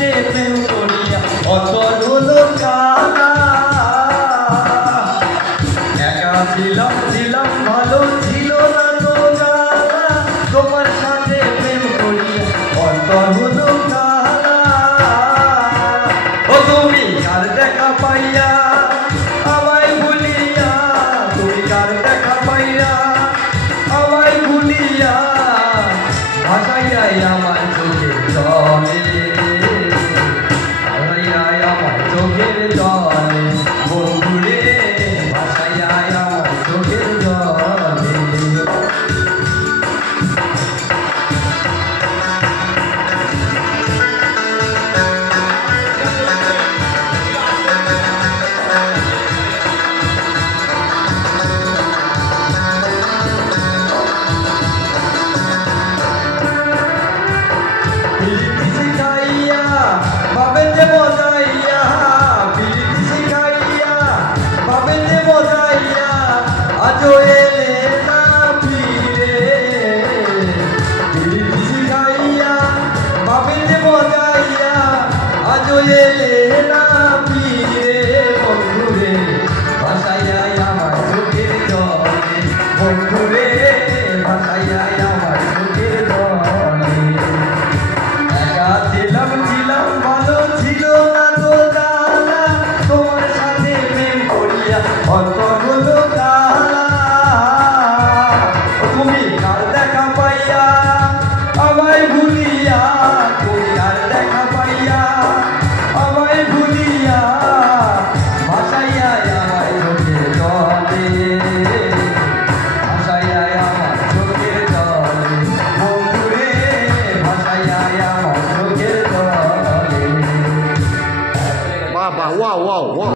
সাথে প্রেম করিয়া অন্তর হলো কালা। একা ছিলাম ভালো ছিল না তো জ্বালা, তোমার সাথে প্রেম করিয়া অন্তর হলো কালা। ও তুমি কার দেখা পাইয়া আমায় ভুলিয়া, তুমি কার দেখা পাইয়া আমায় ভুলিয়া, ভাসাইয়াই আমার চোখের জলে, ভাসাইয়াই আমার চোখের জলে, বন্ধুরে ভাসাইয়াই আমার চোখের জলে। আজও এলে না ফিরে, শিখাইয়া ভাবিতে বজাইয়া, আজও এলে না ফিরে, বন্ধুরে ভাসাইয়াই আমার চোখের জলে, বন্ধুরে ভাসাইয়াই আমার চোখের জলে। একা ছিলাম ভালো ছিল না তো জ্বালা, তোমার সাথে প্রেম করিয়া অন্তর হলো কালা। তুমি কার দেখা পাইয়া আমায় ভুলিয়া, তুমি কার দেখা পাইয়া আমায় ভুলিয়া, ভাসাইয়াই আমার চোখের জলে, ভাসাইয়াই আমার চোখের জলে, বন্ধুরে ভাসাইয়াই আমার চোখের জলে। বাহ বাহ, ওয়াও ওয়াও ওয়াও।